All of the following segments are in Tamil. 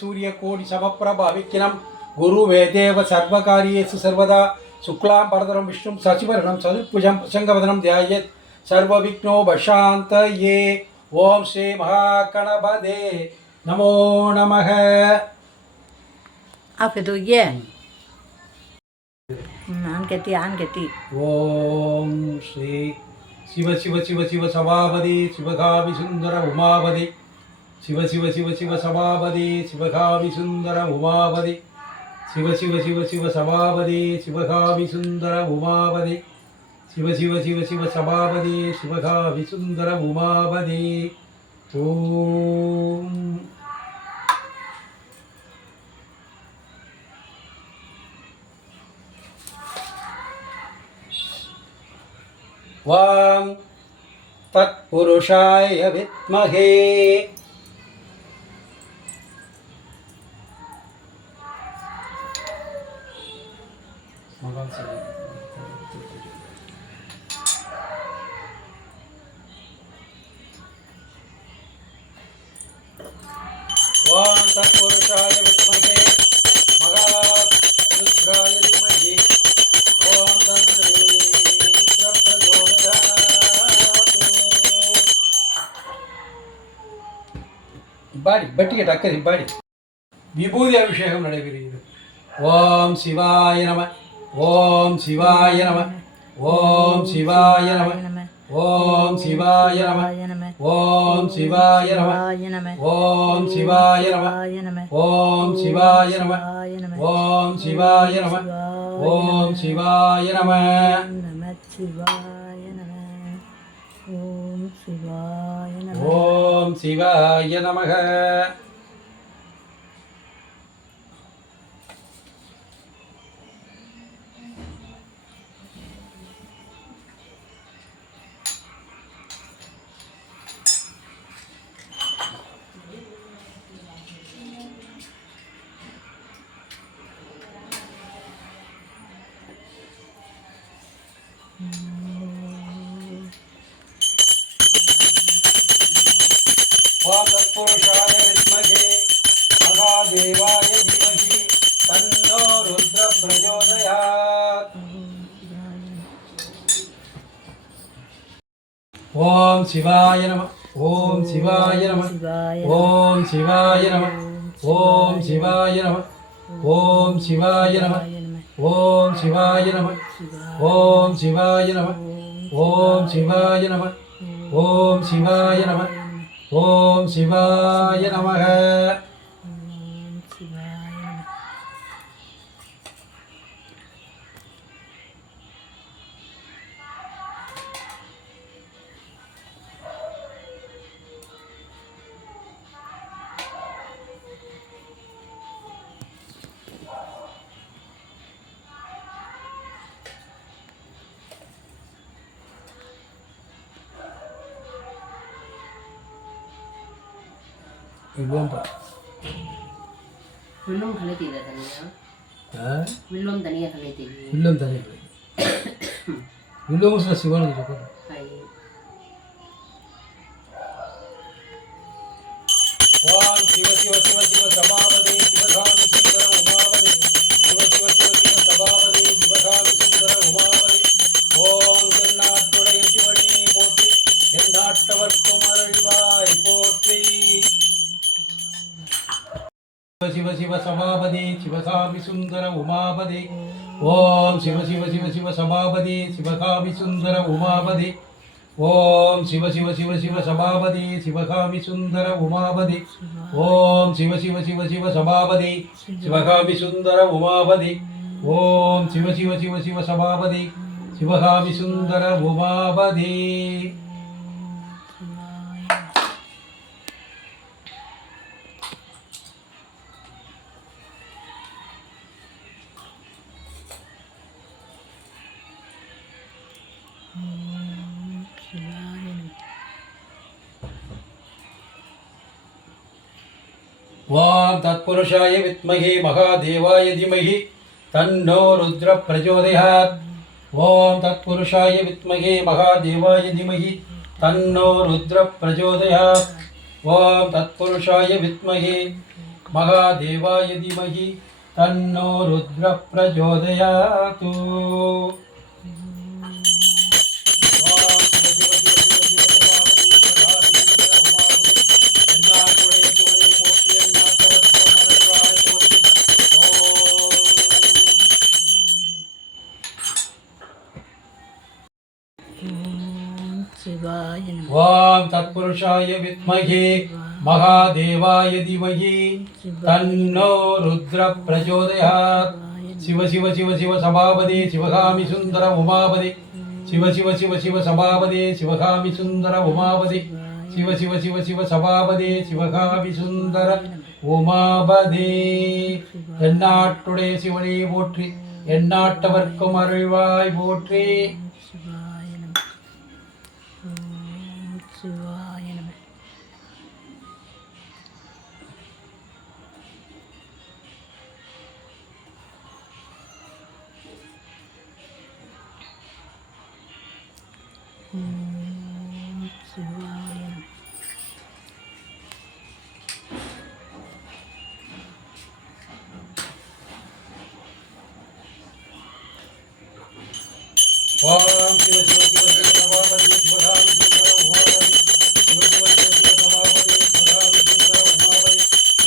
सूर्यकोटि समप्रभ विकिनं गुरुवेदेव सर्वकार्येषु सर्वदा शुक्लां परतरं विष्णुं शशिवर्णं चतुर्भुजं प्रसङ्गवदनं ध्यायेत् सर्वविघ्नोपशान्तये। ओम श्री महागणपते नमो नमः। आप तो ये आन कहती ओम श्री शिव शिव शिव शिव सभापति शिवगामि सुंदर उमापति शिव शिव शिव शिव सभापति शिवगामि सुंदर उमापति शिव शिव शिव शिव सभापति शिवगामि सुंदर उमापति शिव शिव शिव शिव सभापति शिवगामि सुंदर उमापति। ओम वां तत्पुरुषाय विद्महे वां तत्पुरुषाय विद्महे महारुद्राय धीमहि ओम तन्नो பாடி பட்டியை டக்கரி பாடி விபூதி அபிஷேகம் நடைபெறுகிறது. ஓம் சிவாய நம ஓம் சிவாய நம ஓம் சிவாய நம ஓம் சிவாய நம ஓம் சிவாய நம ஓம் சிவாய நம ஓம் சிவாய நம ஓம் சிவாய நம ஓம் சிவாய நம சிவாய நம ஓம் சிவாய நம ஓம் சிவாய நமக. ओम तत्पुरुषाय विद्महे महादेवाय धीमहि तन्नो रुद्र प्रचोदयात्। ओम शिवाय नमः ओम शिवाय नमः ओम शिवाय नमः ओम शिवाय नमः ओम शिवाय नमः ओम शिवाय नमः ओम शिवाय नमः ओम शिवाय नमः ओम शिवाय नमः ओम शिवाय नमः। வில்வம் வில்லும் தலை தீர தனியா வில்லும் தனியா தலை தீர வில்லும் தனியா வில்லும் சில சிவனுக்கு சொல்லுங்க. ஓம் சிவ சிவ சிவ சிவ சபாபதி சிவகாமி சுந்தர உமாபதி சிவ சிவ சிவ சிவ சபாபதி சிவகாமி சுந்தர உமாபதி. ஓம் தென்னாட்டுடைய சிவனே போற்றி என் நாட்டவர்க்கும் அருள்வாய் போற்றி. शिव शिव सभापति शिवकामि सुंदर उमापति ओम शिव शिव शिव शिव सभापति शिवकामि सुंदर उमापति ओम शिव शिव शिव शिव सभापति शिवकामि सुंदर उमापति ओम शिव शिव शिव शिव सभापति शिवकामि सुंदर उमापति ओम शिव शिव शिव शिव सभापति शिवकामि सुंदर उमापति. ओम तत्पुरुषाय विद्महे महादेवाय धीमहि तन्नो रुद्र प्रचोदयात्। ओम तत्पुरुषाय विद्महे महादेवाय धीमहि तन्नो रुद्र प्रचोदयात्। ओम तत्पुरुषाय विद्महे महादेवाय धीमहि तन्नो रुद्र प्रचोदयात् शिवाय नमः। ओम तत्पुरुषाय विद्महे महादेवाय धीमहि तन्नो रुद्र प्रचोदयात् शिव शिव शिव शिव सभापति शिवगामि सुंदर उमापति शिव शिव शिव शिव सभापति शिवगामि सुंदर उमापति शिव शिव शिव शिव सभापति शिवगामि सुंदर उमापति எந்நாட்டுடைய சிவனே போற்றி எந்நாட்டவர்க்கும் அருள்வாய் போற்றி शिवाय नमः। ओम शिवाय नमः। ओम शिवाय नमः। ओम शिव शिव शिव शिव सभापति शिवगामि सुंदर उमापति शिव शिव शिव शिव सभापति शिवगामि सुंदर उमापति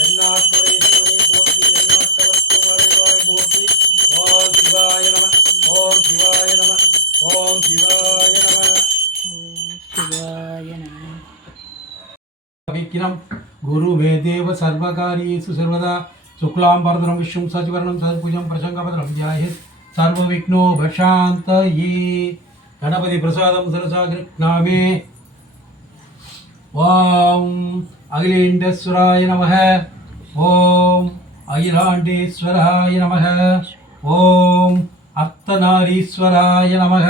எந்நாட்டுடைய சிவனே போற்றி எந்நாட்டவர்க்கும் அருள்வாய் போற்றி ஓம் சிவாய நம ஓம் சிவாய நம ஓம் சிவாய நம ओम शिवाय नमः। विघ्नं गुरुमे देव सर्वकार्येषु सर्वदा शुक्लां वरदं विष्णुं सचिवर्णं सद्भुजं प्रसङ्गभद्रं ध्यायेत् सर्वविघ्नोपशान्तये गणपति प्रसादं सरसा गृह्णामि ओम अखिलेश्वराय नमः ओम अखिलाण्डेश्वराय नमः ओम अर्धनारीश्वराय नमः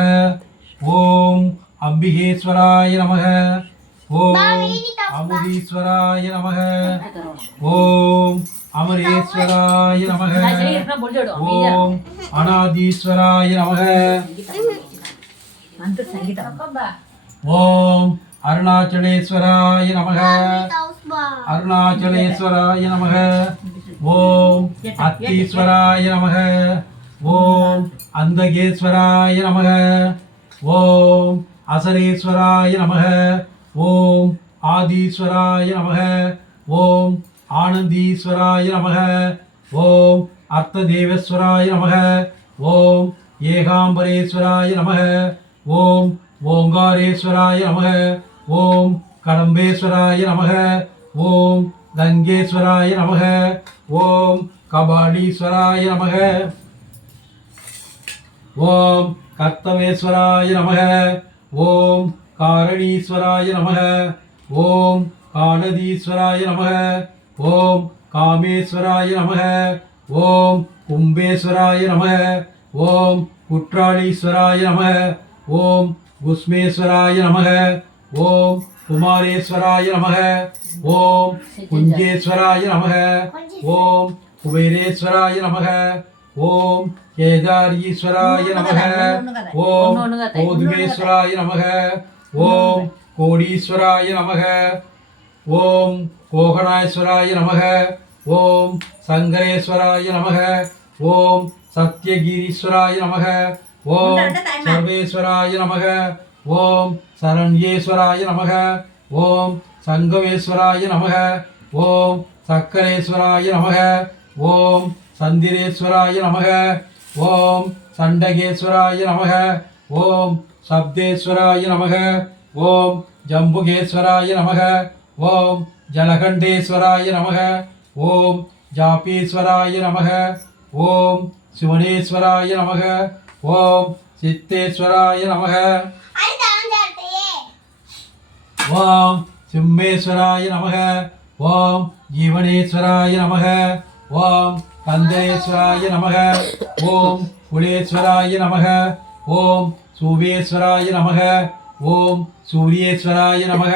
ओम अंबिकेश्वराय नमः ओम अमुदीश्वराय नमः ओम अमरेश्वराय नमः ओम अनादीश्वराय नमः ओम अरुणाचलेश्वराय नमः अरुणाचलेश्वराय नमः ओम अत्तीश्वराय नमः ओम अंधगेश्वराय नमः ओम असरेश्वराय नमः ओम आदीश्वराय नमः ओम आनंदीश्वराय नमः ओम अर्थदेवेश्वराय नमः ओम ஏகாம்பரேஸ்வராய நமः ஓம் ஓங்காரேஸ்வராய நமः ஓம் கடம்பேஸ்வராய நமः ஓம் கங்கேஸ்வராய நமः ஓம் கபாலீஸ்வராய நமः ஓம் கர்த்தவேஸ்வராய நமः ஓம் காரணீஸ்வராய நமः ஓம் காலதீஸ்வராய நமः ஓம் காமேஸ்வராய நமः ஓம் கும்பேஸ்வராய நமः ஓம் குற்றாலீஸ்வராய நமः ஓம் குஸ்மேஸ்வராய நமः ஓம் குமாரேஸ்வராய நமः ஓம் குஞ்சேஸ்வராய நமः ஓம் குபேரேஸ்வராய நமः ஓம் கேதாரீஸ்வராய நமः ஓம் கோதுமேஸ்வராய நமः ஓம் கோடீஸ்வராய நமः ஓம் கோகணாஸ்வராய நமः ஓம் சங்கரேஸ்வராய நமः ஓம் சத்யகிரீஸ்வராய நமः ஓம் சர்வேஸ்வராய நமः ஓம் சரண்யேஸ்வராய நமः ஓம் சங்கவேஸ்வராய நமः ஓம் சக்கரேஸ்வராய நமः ஓம் சந்திரேஸ்வராய நமः ஓம் சண்டகேஸ்வராய நமः ஓம் சப்தேஸ்வராய நமः ஓம் ஜம்புகேஸ்வராய நமः ஓம் ஜலகண்டேஸ்வராய நமः ஓம் ஜாபீஸ்வராய நமः ஓம் சிவனேஸ்வராய நமः ஓம் சித்தேஸ்வராய நமः ஓம் சிம்மேஸ்வராய நமः ஓம் ஜீவனேஸ்வராய நமः ஓம் கந்தேஸ்வராய நமः ஓம் குலேஸ்வராய நமः ஓம் சூவேஸ்வராய நமः ஓம் சூரியேஸ்வராய நமः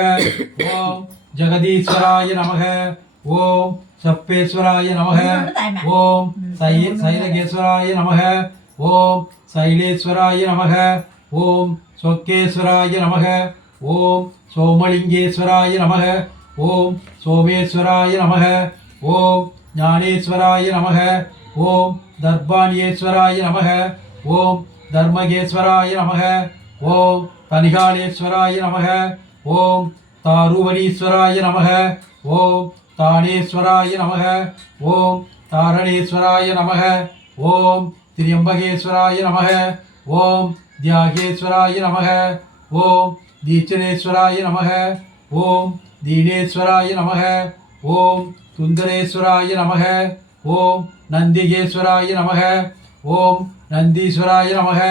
ஓம் ஜெகதீஸ்வராய நமः ஓம் சப்பேஸ்வராய நமः ஓம் சைலகேஸ்வராய நமः ஓம் சைலேஸ்வராய நமः ஓம் சொக்கேஸ்வராய நமः ஓம் சோமலிங்கேஸ்வராய நமः ஓம் சோமேஸ்வராய நமः ஓம் ஞானேஸ்வராய நமக. ஓம் தர்பாணியேஸ்வராய நமக. ஓம் தர்மகேஸ்வராய நமக. ஓம் தனிகாலேஸ்வராய நமக. ஓம் தாருவனீஸ்வராய நமக. ஓம் தானேஸ்வராய நமக. ஓம் தாரணேஸ்வராய நமக. ஓம் திரியம்பகேஸ்வராய நமக. ஓம் தியாகேஸ்வராய நமக. ஓம் தீட்சணேஸ்வராய நமக. ஓம் தீனேஸ்வராய நமக. ஓம் சுந்தரேஸ்வராய நமக. ஓம் நந்திகேஸ்வராய நமக. ஓம் நந்தீஸ்வராய நமக.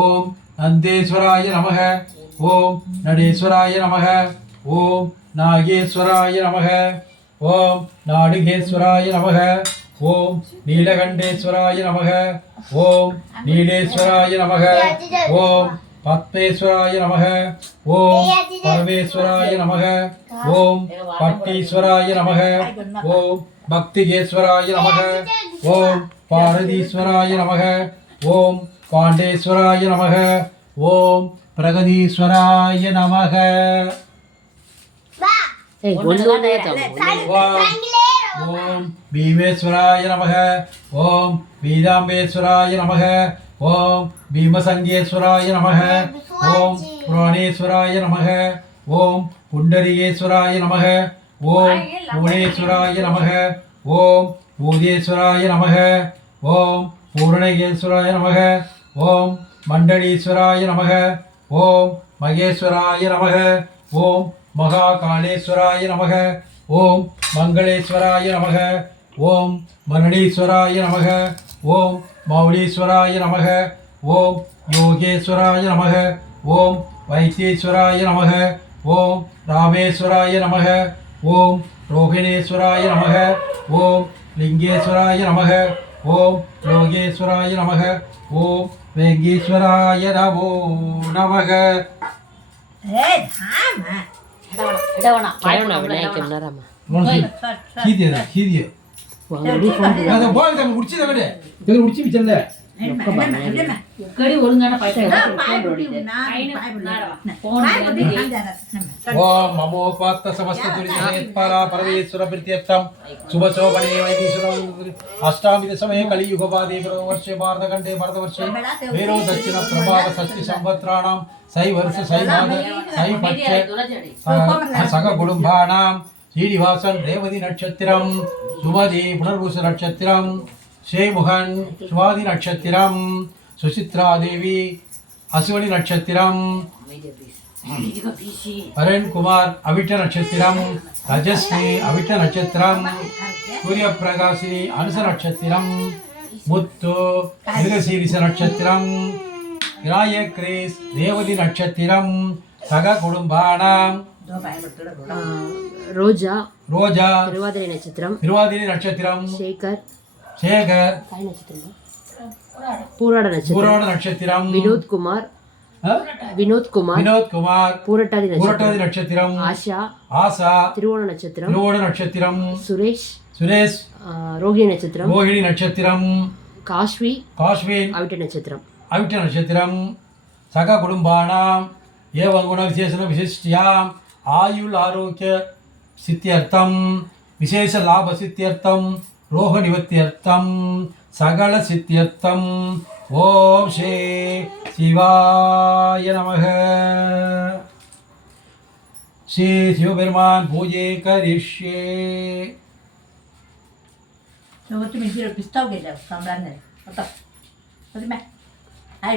ஓம் நந்தேஸ்வராய நமக. ஓம் நடேஸ்வராய நமக. ஓம் நாகேஸ்வராய நமக. ஓம் நாடுகேஸ்வராய நமக. ஓம் நீலகண்டேஸ்வராய நமக. ஓம் நீலேஸ்வராய நமக. ஓம் பத்மேஸ்வராய நமக. ஓம் பரமேஸ்வராய நமக. ஓம் பட்டீஸ்வராய நமக. ஓம் பக்திகேஸ்வராய நமக. ஓம் பாரதீஸ்வராய நமக. ஓம் பாண்டேஸ்வராய நமக. ஓம் பிரகதீஸ்வராய நமக. ஓம் பீமேஸ்வராய நமக. ஓம் பீதாம்பேஸ்வராய நமக. ஓம் பீமசங்கேஸ்வராய நமக. ஓம் புராணேஸ்வராய நமக. ஓம் புண்டரீகேஸ்வராய நமக. ஓம் புவனேஸ்வராய நமக. ஓம் பூதேஸ்வராய நமக. ஓம் பூரணேஸ்வராய நமக. ஓம் மண்டலீஸ்வராய நமக. ஓம் மகேஸ்வராய நமக. ஓம் மகாகாளேஸ்வராய நமக. ஓம் மங்களேஸ்வராய நமக. ஓம் மரணீஸ்வராய நமக. ஓம் மௌலீஸ்வராய நமக. ஓம் யோகேஸ்வராய நமக. ஓம் வைத்தீஸ்வராய நமக. ஓம் ராமேஸ்வராய நமக. ஓம் ரோகிணேஸ்வராய நமக. ஓம் லிங்கேஸ்வராய நமக. ஓம் லோகேஸ்வராய நமக. ஓம் வேங்கீஸ்வராய நமோ நமக. ஓம் மமோபாத்த சமஸ்த துரிதேத்பாரா பரமேஸ்வர பிரத்யர்த்தம் சுபசோபனே வைத்தீஸ்வரம் அஷ்டாமித சமய கலியுகபாதே வருஷே பாரதகண்டே பரதவர்ஷே வேரோ தட்சிண பிரபாவ சஷ்டி சம்பத்ராணாம் சை வருஷ சை மாத சை பட்ச சக குடும்பானாம் ஸ்ரீனிவாசன் ரேவதி நட்சத்திரம் சுமதி புனர்பூச நட்சத்திரம் ஸ்ரீமுகன் சுவாதி நட்சத்திரம் சுசித்ரா தேவி அசுவனி நட்சத்திரம் அருண்குமார் அவிட்ட நட்சத்திரம் ரஜஸ்ரீ அவிட்ட நட்சத்திரம் சூரிய பிரகாசினி அனுச நட்சத்திரம் முத்து மிருகசீரிச நட்சத்திரம் கிராயக்ரீஸ் தேவதி நட்சத்திரம் சக குடும்பானாம் ரோஜா ரோஜா திருவாதிரை நட்சத்திரம் திருவாதிரை நட்சத்திரம் சேகர் சேகர் பூராட நட்சத்திரம் பூராட நட்சத்திரம் வினோத்குமார் வினோத்குமார் வினோத்குமார் பூரட்டாதி பூரட்டாதி நட்சத்திரம் ஆஷா ஆசா திருவோண நட்சத்திரம் திருவோண நட்சத்திரம் சுரேஷ் சுரேஷ் ரோஹிணி நட்சத்திரம் ரோஹிணி நட்சத்திரம் காஷ்வி காஷ்மீர் அவிட்ட நட்சத்திரம் அவிட்ட நட்சத்திரம் சக குடும்பானாம் ஏவம் குண விசேஷண விசிஷ்டியாம் ஆயுள் ஆரோக்கிய சித்தியர்த்தம் விசேஷ லாப சித்தியர்த்தம் ரோக நிவத்தியர்த்தம் சகல சித்தியர்த்தம் ஓம் ஸ்ரீ சிவாய நமக. ஸ்ரீ சிவபெருமான் பூஜை கரிஷ்யே. So what do you mean? You're a pistol, get out. Come down there. What the? What do you mean? I